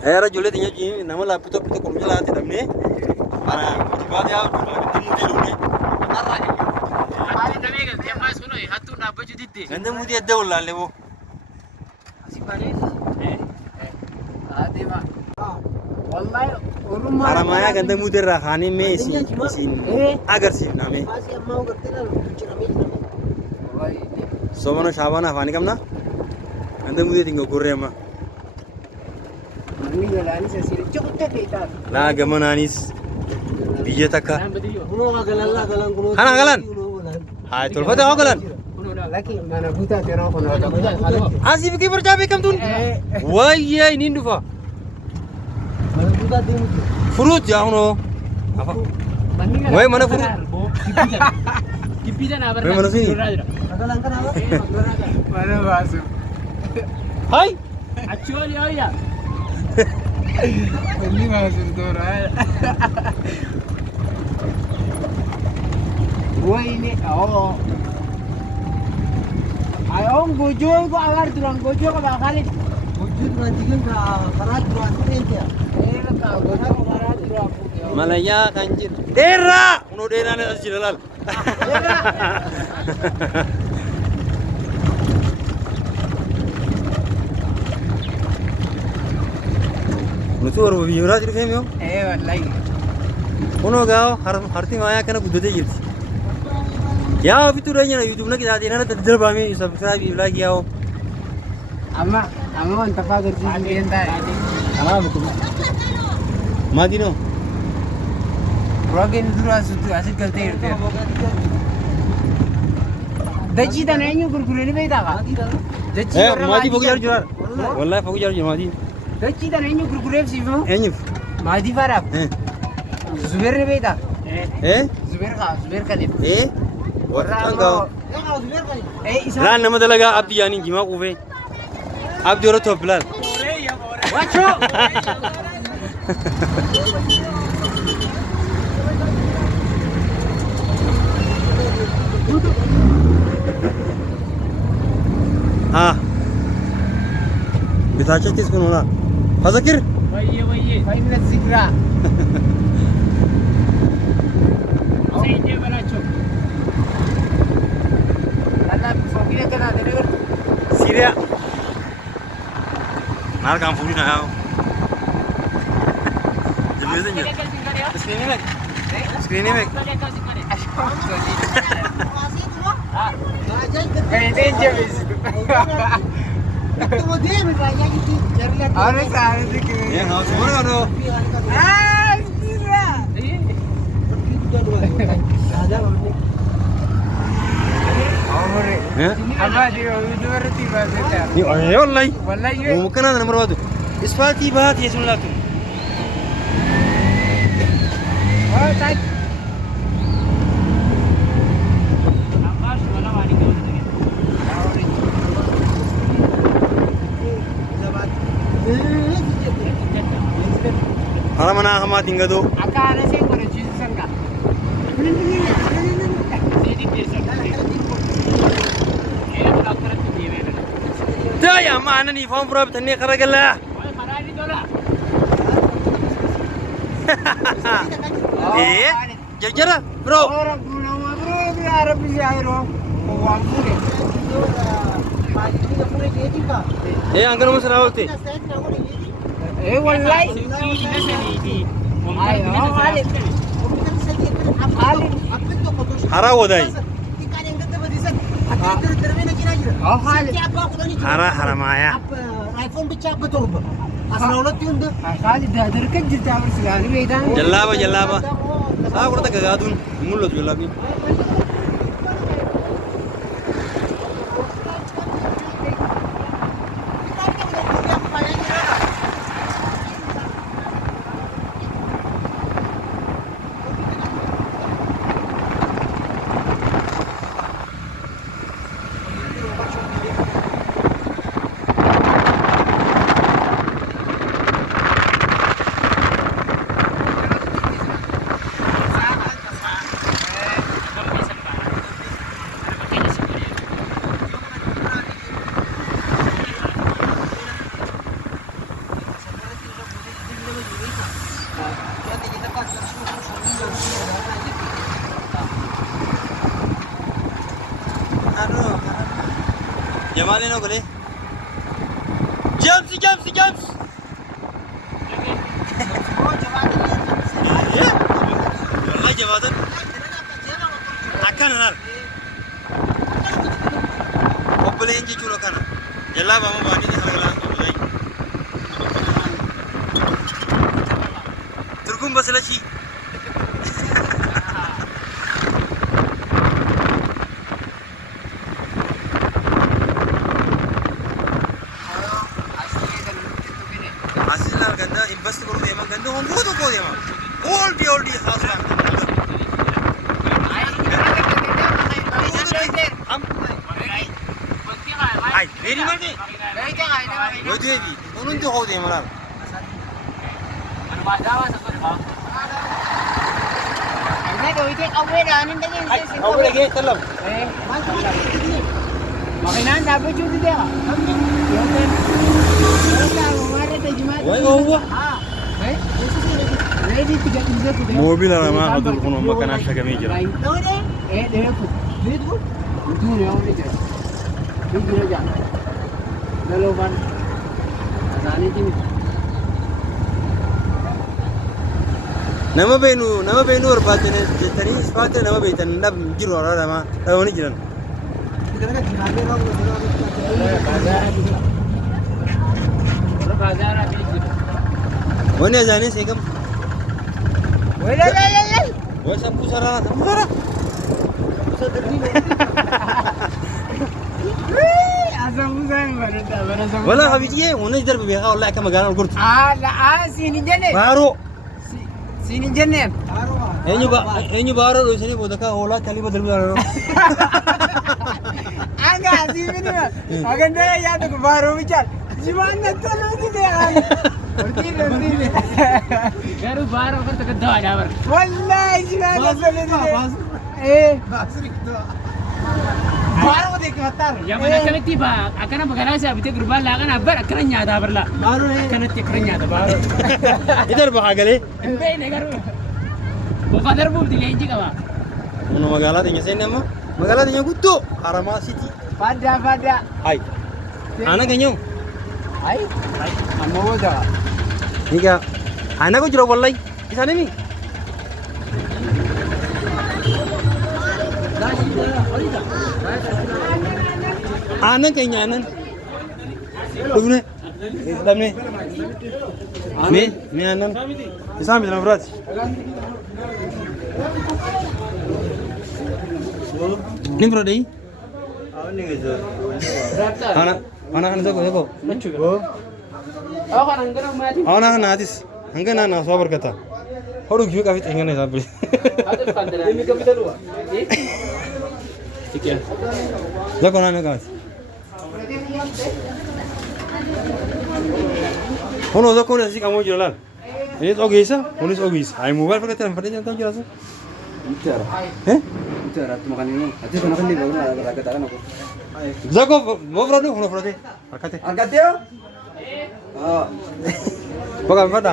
Era Juliet nya nama laptop itu kalau jalan tidak nih. Mana motivasi ya bikin mutil nih. Ganda mutil ada ulah lewo. Haramaya ganda mutil rahani me isi agar sih name. Somano Shabana Fani kamna. Ganda mutil tinggal kurema. Lah gaman anis biyya takka kana galan hay tolfata ho galan asif ki bercabe kam tun wayya ini ndufa fruit ya hono apa way mana fruit way mana sini mana basu hai actually oh ya ini masuk Dora. Gua ini oh. Ayo gojo ko agar turang gojo ka bakali. Gojo nanti kan karat turang aja. Ka gojo karat turang. Malaya kanjir. Dera, uno dera na silal. Dera. Nutu orang biura jadi faham yo? Wallahi. Kono gao harti maya kena budde jadi. Ya fitur aja na YouTube na kita ada na tadjar bami subscribe lagi yao. Amma anta pagar sih enta. Ama betul. Madino. Rogen dulu asik kalte irte. Daji dan enyu kurkureni beda ka? Daji orang madi fogu jar jual. Wallahi fogu jar jual madi. Daci dan enyu gurgurem sih mo? Enyu. Madi farap. Zubair ne beda. Zubair kalif. Orang kau. Zubair kalif. Ran nama talaga abdi yani jima kuve. Abdi orang top plan. Wacho. Ah. Bisa cek kisah nona. Fazakir? Waiye. 5 minutes zikra. Sayyidnya balacho. Lala fogile kana denegar. Syria. Nar kam furi na yao. Jemese nya. Screen में अरे सारे दिखे ये हाउस में करो ममकन नंबर वाद इस बात की बात ये सुन ला तुम Hara mana hama tinggal tu? Akar sih kau rejis sangka. Dah ya mana ni form berapa tanya karagal lah? Jajara bro. Orang guna bro biar bisa aero. Uang pun. Angkat nomor serawat tu. والله hara wadai hara maya jallaba saa kurta gagadun mullo jallabi Jamal ini boleh. James. Ya. Wallahi jabatan. Akan nal. Boleh yang cuci kana. Jalla ba mu bani ni halala. Turkum basalashi. Asilal ganda invest karo dema ganda hongo to ko dema. Oldie hasla. Ay, very much. Wo devi. Onun to ho dema la. Aku lagi telam. Makinan dapat cuci dia. Mobil ala ma hadul kono makana shaga me jira. Nama benu orbaatene jetani isfaate nama beetan nab jiru ara ma tawani jiran. Wani ajane segam. Woi sampu sara. Wala habiji wona idhar be beha wallahi kama garan gurtu. Sini jene. Baro. Sini jene. Enyu baro do sini bodaka ola kali badal baro. Anga sini ni. Agan daya ya to baro bicar. Jiwana to lo di de an. Berti. Garu baro kan to kedua ada ber. Wallahi jiwana to lo di de. Basri to. Baro de katar. Ya mana kami tiba. Akan bagana sa bitte gurbal la kan abbar akran nyada barla. Baro kan tikran nyada baro. Idhar baha gale. Be ne garu. Bukadar bu dilenji kawa. Ono magala tinggal sini amma. Magala tinggal kutu. Harama city. Pada. Hai. Anak kenyong. Hai. Amma wajah. Nika. Anak ko jero wallahi. Di sana ni. Anak kayaknya anak. Tunggu nih. Dalam nih. Nih anak. Di sana dalam berat. Ini bro deh. Anak jago. Anak natis. Hangga nana sabar kata. Horu juga kafit ingin nih sabar. Ini kafit dulu. Iya. Jago nana kafit. Hono jago nih sih kamu jualan. Ini tuh ogisa, hono tuh ogis. Ay mobile pakai telepon aja tahu jelas. Bicara. Bicara tuh makan ini. Hati kena kan di bawah ada katakan aku. Jago mau beradu, hono beradu. Angkat ya. Oh. Bukan pada.